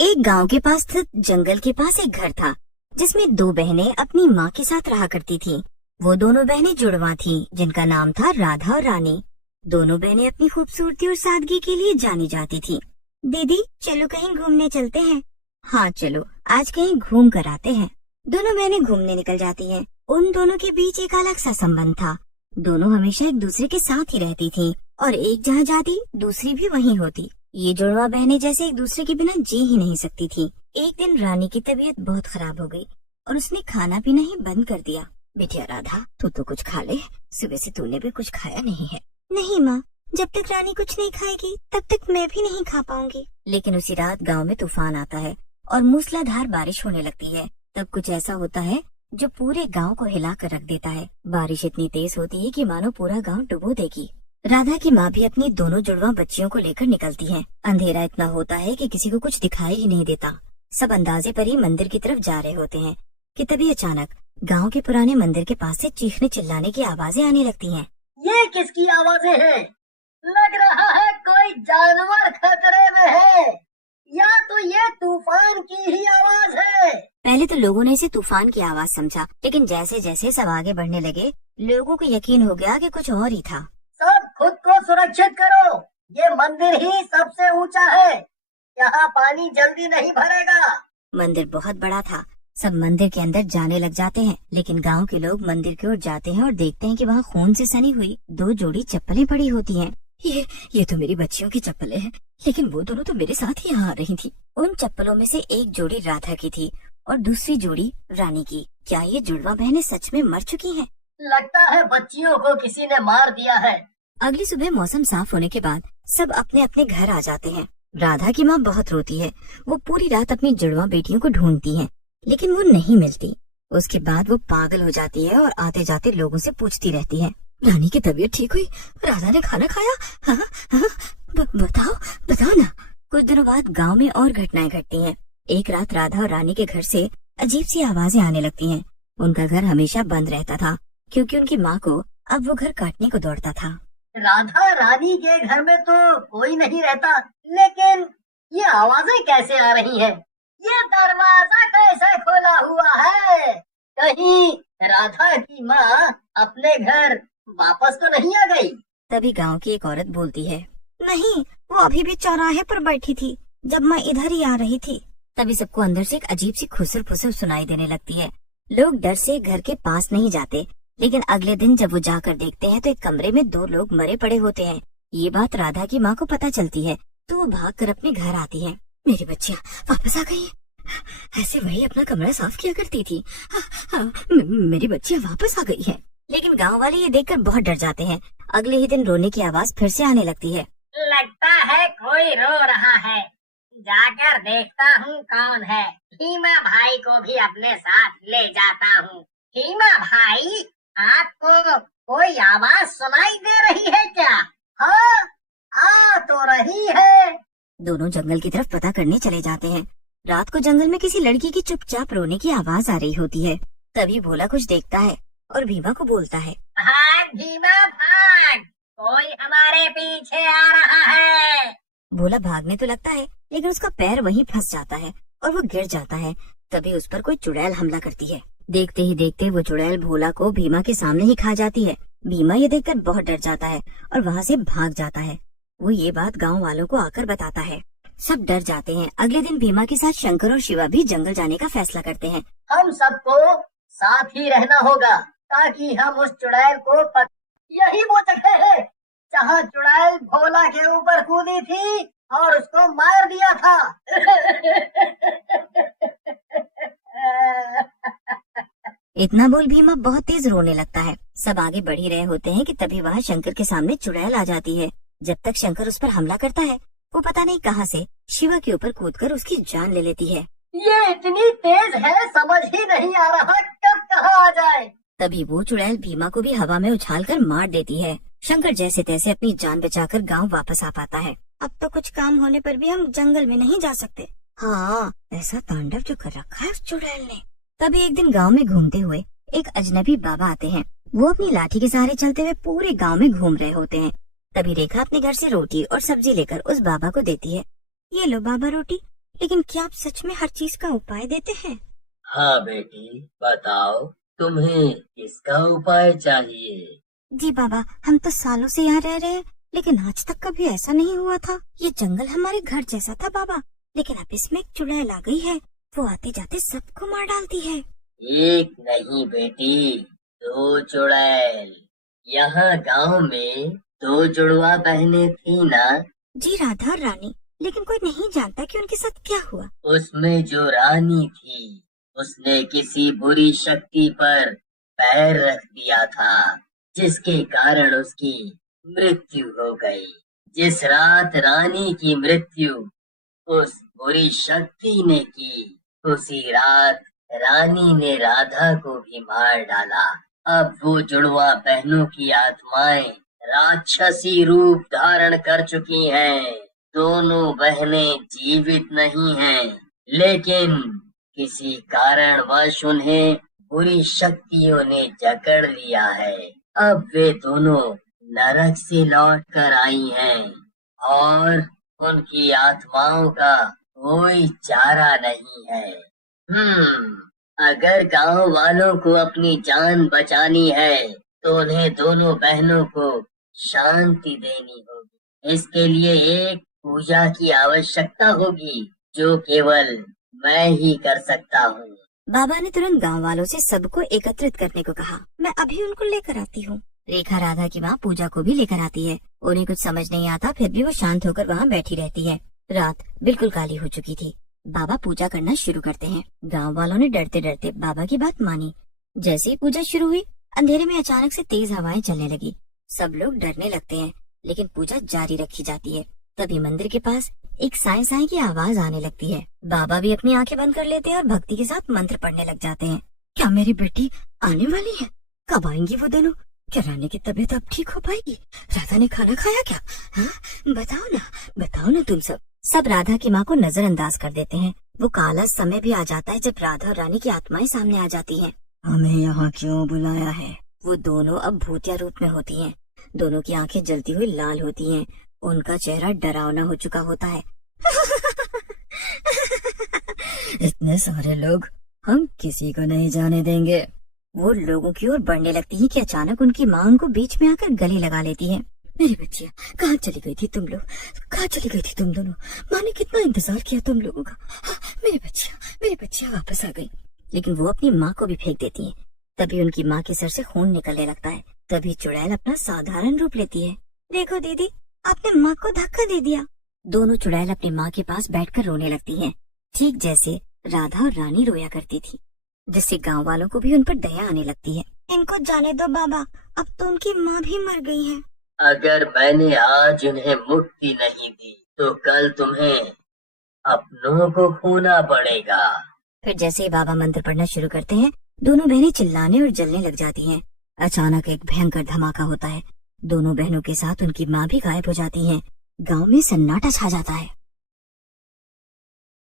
एक गांव के पास स्थित जंगल के पास एक घर था जिसमें दो बहनें अपनी माँ के साथ रहा करती थीं। वो दोनों बहनें जुड़वा थीं जिनका नाम था राधा और रानी। दोनों बहनें अपनी खूबसूरती और सादगी के लिए जानी जाती थीं। दीदी चलो कहीं घूमने चलते हैं। हाँ चलो आज कहीं घूम कर आते हैं। दोनों बहनें घूमने निकल जाती हैं। उन दोनों के बीच एक अलग सा संबंध था। दोनों हमेशा एक दूसरे के साथ ही रहती थीं और एक जहाँ जाती दूसरी भी वहीं होती। ये जुड़वा बहनें जैसे एक दूसरे के बिना जी ही नहीं सकती थीं। एक दिन रानी की तबीयत बहुत खराब हो गई और उसने खाना पीना ही बंद कर दिया। बेटिया राधा तू तो कुछ खा ले, सुबह से तूने भी कुछ खाया नहीं है। नहीं माँ, जब तक रानी कुछ नहीं खाएगी तब तक मैं भी नहीं खा पाऊंगी। लेकिन उसी रात गांव में तूफान आता है और मूसलाधार बारिश होने लगती है। तब कुछ ऐसा होता है जो पूरे गांव को हिला कर रख देता है। बारिश इतनी तेज होती है कि मानो पूरा गांव डुबो देगी। राधा की माँ भी अपनी दोनों जुड़वा बच्चियों को लेकर निकलती है। अंधेरा इतना होता है कि किसी को कुछ दिखाई ही नहीं देता। सब अंदाजे पर ही मंदिर की तरफ जा रहे होते हैं कि तभी अचानक गांव के पुराने मंदिर के पास से चीखने चिल्लाने की आवाजें आने लगती हैं। ये किसकी आवाजें हैं? लग रहा है कोई जानवर खतरे में है, या तो ये तूफान की ही आवाज है। पहले तो लोगों ने इसे तूफान की आवाज समझा, लेकिन जैसे जैसे सब आगे बढ़ने लगे लोगों को यकीन हो गया कि कुछ और ही था। सब खुद को सुरक्षित करो, ये मंदिर ही सबसे ऊंचा है, यहाँ पानी जल्दी नहीं भरेगा। मंदिर बहुत बड़ा था। सब मंदिर के अंदर जाने लग जाते हैं, लेकिन गांव के लोग मंदिर की ओर जाते हैं और देखते हैं कि वहाँ खून से सनी हुई दो जोड़ी चप्पलें पड़ी होती हैं। ये तो मेरी बच्चियों की चप्पलें हैं, लेकिन वो दोनों तो मेरे साथ ही यहाँ आ रही थी। उन चप्पलों में से एक जोड़ी राधा की थी और दूसरी जोड़ी रानी की। क्या ये जुड़वा बहनें सच में मर चुकी हैं? लगता है बच्चियों को किसी ने मार दिया है। अगली सुबह मौसम साफ होने के बाद सब अपने अपने घर आ जाते हैं। राधा की माँ बहुत रोती है। वो पूरी रात अपनी जुड़वा बेटियों को ढूंढती है, लेकिन वो नहीं मिलती। उसके बाद वो पागल हो जाती है और आते जाते लोगों से पूछती रहती है, रानी की तबीयत ठीक हुई? राधा ने खाना खाया? हाँ, हाँ, बताओ ना। कुछ दिनों बाद गांव में और घटनाएं घटती हैं। एक रात राधा और रानी के घर से अजीब सी आवाजें आने लगती हैं। उनका घर हमेशा बंद रहता था क्योंकि उनकी माँ को अब वो घर काटने को दौड़ता था। राधा रानी के घर में तो कोई नहीं रहता, लेकिन ये आवाजें कैसे आ रही हैं? ये दरवाजा कैसे खोला हुआ है? कहीं राधा की माँ अपने घर वापस तो नहीं आ गई? तभी गांव की एक औरत बोलती है, नहीं, वो अभी भी चौराहे पर बैठी थी जब मैं इधर ही आ रही थी। तभी सबको अंदर से एक अजीब सी खुसर फुसर सुनाई देने लगती है। लोग डर से घर के पास नहीं जाते, लेकिन अगले दिन जब वो जाकर देखते हैं तो एक कमरे में दो लोग मरे पड़े होते हैं। ये बात राधा की माँ को पता चलती है तो वो भागकर अपने घर आती है। मेरी बच्चियाँ वापस आ गई। ऐसे वही अपना कमरा साफ किया करती थी। मेरी बच्चियाँ वापस आ गई है। लेकिन गांव वाले ये देखकर बहुत डर जाते हैं। अगले ही दिन रोने की आवाज फिर से आने लगती है। लगता है कोई रो रहा है, जाकर देखता हूँ कौन है। हीमा भाई को भी अपने साथ ले जाता हूँ। हीमा भाई, आपको कोई आवाज सुनाई दे रही है क्या? हाँ, आ तो रही है। दोनों जंगल की तरफ पता करने चले जाते हैं। रात को जंगल में किसी लड़की की चुपचाप रोने की आवाज आ रही होती है। तभी भोला कुछ देखता है और भीमा को बोलता है, भाग भीमा भाग, कोई हमारे पीछे आ रहा है। भोला भागने तो लगता है, लेकिन उसका पैर वहीं फंस जाता है और वो गिर जाता है। तभी उस पर कोई चुड़ैल हमला करती है। देखते ही देखते वो चुड़ैल भोला को भीमा के सामने ही खा जाती है। भीमा ये देखकर बहुत डर जाता है और वहाँ से भाग जाता है। वो ये बात गांव वालों को आकर बताता है। सब डर जाते हैं। अगले दिन भीमा के साथ शंकर और शिवा भी जंगल जाने का फैसला करते हैं। हम सबको साथ ही रहना होगा ताकि हम उस चुड़ैल को यही वो जगह है जहाँ चुड़ैल भोला के ऊपर कूदी थी और उसको मार दिया था। इतना बोल भीमा बहुत तेज रोने लगता है। सब आगे बढ़ ही रहे होते हैं कि तभी वहाँ शंकर के सामने चुड़ैल आ जाती है। जब तक शंकर उस पर हमला करता है, वो पता नहीं कहाँ से शिवा के ऊपर कूदकर उसकी जान ले लेती है। ये इतनी तेज है, समझ ही नहीं आ रहा कब कहाँ आ जाए। तभी वो चुड़ैल भीमा को भी हवा में उछालकर मार देती है। शंकर जैसे तैसे अपनी जान बचाकर गांव वापस आ पाता है। अब तो कुछ काम होने पर भी हम जंगल में नहीं जा सकते। हाँ, ऐसा तांडव जो कर रखा है उस चुड़ैल ने। तभी एक दिन गांव में घूमते हुए एक अजनबी बाबा आते हैं। वो अपनी लाठी के सहारे चलते हुए पूरे गांव में घूम रहे होते हैं। तभी रेखा अपने घर से रोटी और सब्जी लेकर उस बाबा को देती है। ये लो बाबा रोटी, लेकिन क्या आप सच में हर चीज का उपाय देते हैं? हाँ बेटी, बताओ तुम्हें किसका उपाय चाहिए? जी बाबा, हम तो सालों से यहाँ रह रहे हैं, लेकिन आज तक कभी ऐसा नहीं हुआ था। ये जंगल हमारे घर जैसा था बाबा, लेकिन अब इसमें एक चुड़ैल आ गई है। वो आते जाते सबको मार डालती है। एक नहीं बेटी, दो चुड़ैल। यहाँ गांव में दो जुड़वा बहनें थी ना? जी राधा और रानी, लेकिन कोई नहीं जानता कि उनके साथ क्या हुआ। उसमें जो रानी थी उसने किसी बुरी शक्ति पर पैर रख दिया था, जिसके कारण उसकी मृत्यु हो गई। जिस रात रानी की मृत्यु उस बुरी शक्ति ने की, उसी रात रानी ने राधा को भी मार डाला। अब वो जुड़वा बहनों की आत्माएं राक्षसी रूप धारण कर चुकी हैं। दोनों बहनें जीवित नहीं हैं, लेकिन किसी कारणवश उन्हें बुरी शक्तियों ने जकड़ लिया है। अब वे दोनों नरक से लौट कर आई हैं और उनकी आत्माओं का कोई चारा नहीं है। अगर गांव वालों को अपनी जान बचानी है तो उन्हें दोनों बहनों को शांति देनी होगी। इसके लिए एक पूजा की आवश्यकता होगी, जो केवल मैं ही कर सकता हूँ। बाबा ने तुरंत गांव वालों से सबको एकत्रित करने को कहा। मैं अभी उनको लेकर आती हूँ। रेखा राधा की माँ पूजा को भी लेकर आती है। उन्हें कुछ समझ नहीं आता, फिर भी वो शांत होकर वहाँ बैठी रहती है। रात बिल्कुल काली हो चुकी थी। बाबा पूजा करना शुरू करते हैं। गांव वालों ने डरते डरते बाबा की बात मानी। जैसे ही पूजा शुरू हुई, अंधेरे में अचानक से तेज हवाएं चलने लगी। सब लोग डरने लगते हैं, लेकिन पूजा जारी रखी जाती है। तभी मंदिर के पास एक साईं साईं की आवाज आने लगती है। बाबा भी अपनी आंखें बंद कर लेते हैं और भक्ति के साथ मंत्र पढ़ने लग जाते हैं। क्या मेरी बेटी आने वाली है? कब आएंगी वो दोनों? क्या रानी की तबीयत अब ठीक हो पाएगी? राधा ने खाना खाया क्या? हाँ, बताओ ना तुम सब राधा की माँ को नजरअंदाज कर देते हैं। वो काला समय भी आ जाता है जब राधा और रानी की आत्माएं सामने आ जाती हैं। हमें यहाँ क्यों बुलाया है? वो दोनों अब भूतिया रूप में होती हैं। दोनों की आंखें जलती हुई लाल होती हैं। उनका चेहरा डरावना हो चुका होता है। इतने सारे लोग, हम किसी को नहीं जाने देंगे। वो लोगों की ओर बढ़ने लगती है कि अचानक उनकी माँ उनको बीच में आकर गले लगा लेती है। मेरी बच्चियाँ, कहाँ चली गई थी तुम लोग? कहाँ चली गई थी तुम दोनों? माँ ने कितना इंतजार किया तुम लोगों का। हाँ, मेरी बच्चियाँ वापस आ गई। लेकिन वो अपनी माँ को भी फेंक देती है। तभी उनकी माँ के सर से खून निकलने लगता है। तभी चुड़ैल अपना साधारण रूप लेती है। देखो दीदी, आपने माँ को धक्का दे दिया। दोनों चुड़ैल अपनी माँ के पास बैठकर रोने लगती हैं, ठीक जैसे राधा और रानी रोया करती थी, जिससे गांव वालों को भी उन पर दया आने लगती है। इनको जाने दो बाबा, अब तो उनकी माँ भी मर गई है। अगर मैंने आज उन्हें मुक्ति नहीं दी तो कल तुम्हें अपनों को खोना पड़ेगा। फिर जैसे ही बाबा मंत्र पढ़ना शुरू करते हैं, दोनों बहनें चिल्लाने और जलने लग जाती हैं। अचानक एक भयंकर धमाका होता है। दोनों बहनों के साथ उनकी माँ भी गायब हो जाती है। गांव में सन्नाटा छा जाता है।